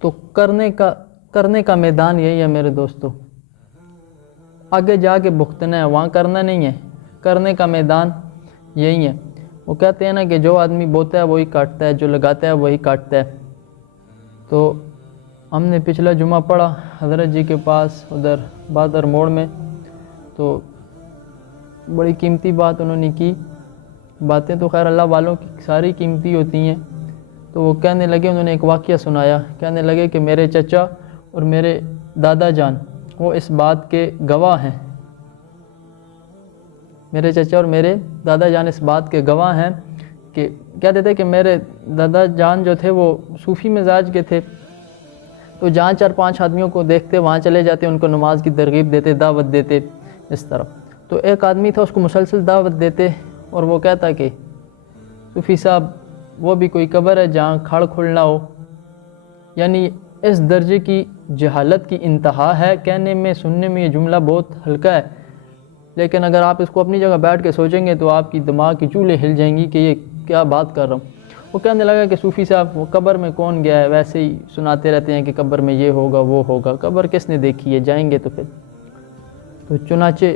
تو کرنے کا میدان یہی ہے میرے دوستو، آگے جا کے بھگتنا ہے، وہاں کرنا نہیں ہے، کرنے کا میدان یہی ہے۔ وہ کہتے ہیں نا کہ جو آدمی بوتا ہے وہی کاٹتا ہے، جو لگاتا ہے وہی کاٹتا ہے۔ تو ہم نے پچھلا جمعہ پڑھا حضرت جی کے پاس ادھر بادر موڑ میں، تو بڑی قیمتی بات انہوں نے کی۔ باتیں تو خیر اللہ والوں کی ساری قیمتی ہوتی ہیں۔ تو وہ کہنے لگے، انہوں نے ایک واقعہ سنایا، کہنے لگے کہ میرے چچا اور میرے دادا جان وہ اس بات کے گواہ ہیں، میرے چچا اور میرے دادا جان اس بات کے گواہ ہیں کہ کہتے تھے کہ میرے دادا جان جو تھے وہ صوفی مزاج کے تھے، تو جہاں 4-5 آدمیوں کو دیکھتے وہاں چلے جاتے، ان کو نماز کی ترغیب دیتے، دعوت دیتے اس طرح۔ تو ایک آدمی تھا، اس کو مسلسل دعوت دیتے اور وہ کہتا کہ صوفی صاحب وہ بھی کوئی قبر ہے جہاں کھڑ کھلنا ہو، یعنی اس درجے کی جہالت کی انتہا ہے۔ کہنے میں سننے میں یہ جملہ بہت ہلکا ہے، لیکن اگر آپ اس کو اپنی جگہ بیٹھ کے سوچیں گے تو آپ کی دماغ کی چولیں ہل جائیں گی کہ یہ کیا بات کر رہا ہوں۔ وہ کہنے لگا کہ صوفی صاحب وہ قبر میں کون گیا ہے، ویسے ہی سناتے رہتے ہیں کہ قبر میں یہ ہوگا وہ ہوگا، قبر کس نے دیکھی ہے، جائیں گے تو پھر۔ تو چنانچہ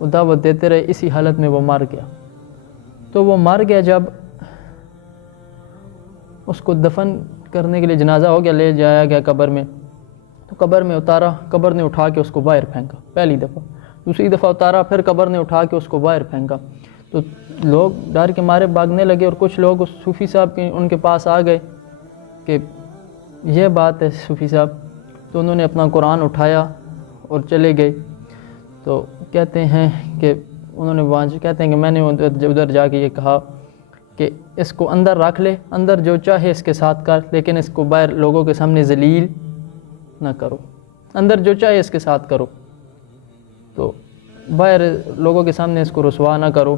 وہ دعوت دیتے رہے، اسی حالت میں وہ مر گیا۔ تو وہ مر گیا، جب اس کو دفن کرنے کے لیے جنازہ ہو گیا، لے جایا گیا قبر میں، تو قبر میں اتارا، قبر نے اٹھا کے اس کو باہر پھینکا پہلی دفعہ، دوسری دفعہ اتارا، پھر قبر نے اٹھا کے اس کو باہر پھینکا۔ تو لوگ ڈر کے مارے بھاگنے لگے، اور کچھ لوگ اس صوفی صاحب کے ان کے پاس آ گئے کہ یہ بات ہے صوفی صاحب، تو انہوں نے اپنا قرآن اٹھایا اور چلے گئے۔ تو کہتے ہیں کہ انہوں نے وہاں کہتے ہیں کہ میں نے ادھر جا کے یہ کہا کہ اس کو اندر رکھ لے، اندر جو چاہے اس کے ساتھ کر، لیکن اس کو باہر لوگوں کے سامنے ذلیل نہ کرو، اندر جو چاہے اس کے ساتھ کرو، تو باہر لوگوں کے سامنے اس کو رسوا نہ کرو۔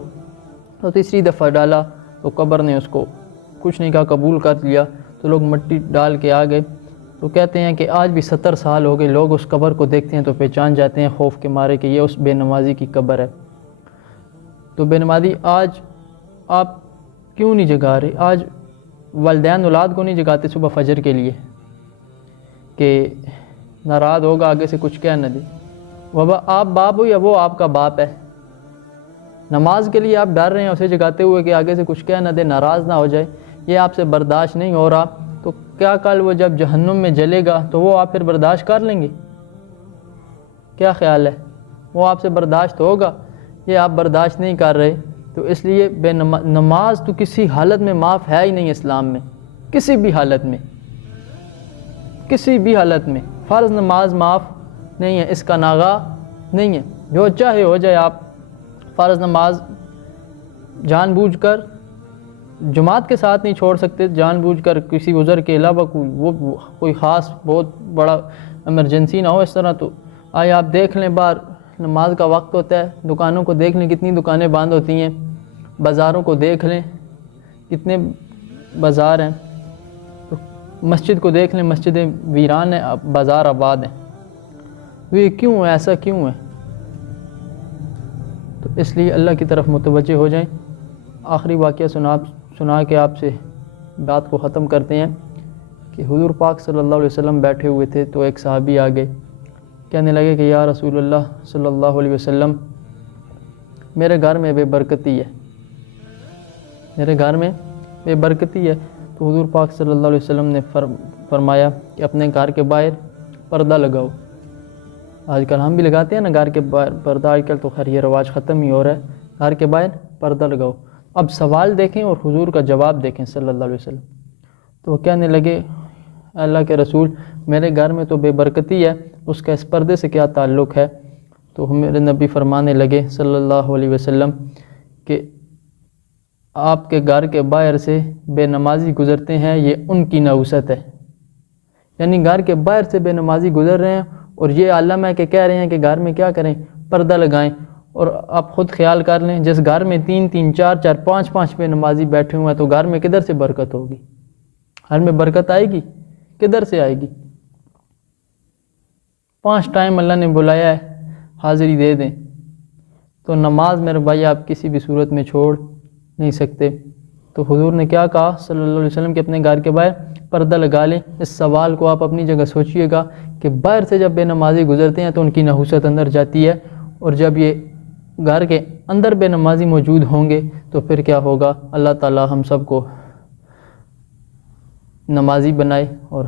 تو تیسری دفعہ ڈالا تو قبر نے اس کو کچھ نہیں کہا، قبول کر لیا۔ تو لوگ مٹی ڈال کے آ گئے۔ تو کہتے ہیں کہ آج بھی 70 سال ہو گئے، لوگ اس قبر کو دیکھتے ہیں تو پہچان جاتے ہیں خوف کے مارے کہ یہ اس بے نمازی کی قبر ہے۔ تو بے نمازی آج آپ کیوں نہیں جگا رہے؟ آج والدین اولاد کو نہیں جگاتے صبح فجر کے لیے کہ ناراض ہوگا آگے سے کچھ کہہ نہ دے۔ بابا آپ باپ ہو یا وہ آپ کا باپ ہے؟ نماز کے لیے آپ ڈر رہے ہیں اسے جگاتے ہوئے کہ آگے سے کچھ کہہ نہ دے، ناراض نہ ہو جائے، یہ آپ سے برداشت نہیں ہو رہا، تو کیا کل وہ جب جہنم میں جلے گا تو وہ آپ پھر برداشت کر لیں گے؟ کیا خیال ہے؟ وہ آپ سے برداشت ہوگا؟ یہ آپ برداشت نہیں کر رہے، تو اس لیے نماز تو کسی حالت میں معاف ہے ہی نہیں اسلام میں، کسی بھی حالت میں، کسی بھی حالت میں فرض نماز معاف نہیں ہے، اس کا ناغہ نہیں ہے۔ جو چاہے ہو جائے، آپ فرض نماز جان بوجھ کر جماعت کے ساتھ نہیں چھوڑ سکتے، جان بوجھ کر کسی عذر کے علاوہ کوئی خاص بہت بڑا ایمرجنسی نہ ہو اس طرح، تو آئے آپ دیکھ لیں، باہر نماز کا وقت ہوتا ہے، دکانوں کو دیکھ لیں کتنی دکانیں بند ہوتی ہیں، بازاروں کو دیکھ لیں کتنے بازار ہیں، تو مسجد کو دیکھ لیں مسجدیں ویران ہیں، بازار آباد ہیں۔ یہ کیوں ہے؟ ایسا کیوں ہے؟ تو اس لیے اللہ کی طرف متوجہ ہو جائیں۔ آخری واقعہ سنا کے آپ سے بات کو ختم کرتے ہیں کہ حضور پاک صلی اللہ علیہ وسلم بیٹھے ہوئے تھے، تو ایک صحابی آ گئے، کہنے لگے کہ یا رسول اللہ صلی اللہ علیہ وسلم، میرے گھر میں بے برکتی ہے، میرے گھر میں بے برکتی ہے۔ تو حضور پاک صلی اللہ علیہ وسلم نے فرمایا کہ اپنے گھر کے باہر پردہ لگاؤ۔ آج کل ہم بھی لگاتے ہیں نا گھر کے باہر پردہ، آج کل تو خیر یہ رواج ختم ہی ہو رہا ہے، گھر کے باہر پردہ لگاؤ۔ اب سوال دیکھیں اور حضور کا جواب دیکھیں صلی اللہ علیہ وسلم۔ تو وہ کہنے لگے اللہ کے رسول، میرے گھر میں تو بے برکتی ہے، اس کا اس پردے سے کیا تعلق ہے؟ تو میرے نبی فرمانے لگے صلی اللہ علیہ وسلم کہ آپ کے گھر کے باہر سے بے نمازی گزرتے ہیں، یہ ان کی نحوست ہے، یعنی گھر کے باہر سے بے نمازی گزر رہے ہیں، اور یہ عالم ہے کہ کہہ رہے ہیں کہ گھر میں کیا کریں؟ پردہ لگائیں۔ اور آپ خود خیال کر لیں، جس گھر میں 3 4 5 بے نمازی بیٹھے ہوئے ہیں، تو گھر میں کدھر سے برکت ہوگی؟ گھر میں برکت آئے گی؟ کدھر سے آئے گی؟ 5 ٹائم اللہ نے بلایا ہے، حاضری دے دیں۔ تو نماز میرے بھائی آپ کسی بھی صورت میں چھوڑ نہیں سکتے۔ تو حضور نے کیا کہا صلی اللہ علیہ وسلم کہ اپنے گھر کے باہر پردہ لگا لیں. اس سوال کو آپ اپنی جگہ سوچئے گا کہ باہر سے جب بے نمازی گزرتے ہیں تو ان کی نحوست اندر جاتی ہے، اور جب یہ گھر کے اندر بے نمازی موجود ہوں گے تو پھر کیا ہوگا. اللہ تعالی ہم سب کو نمازی بنائے اور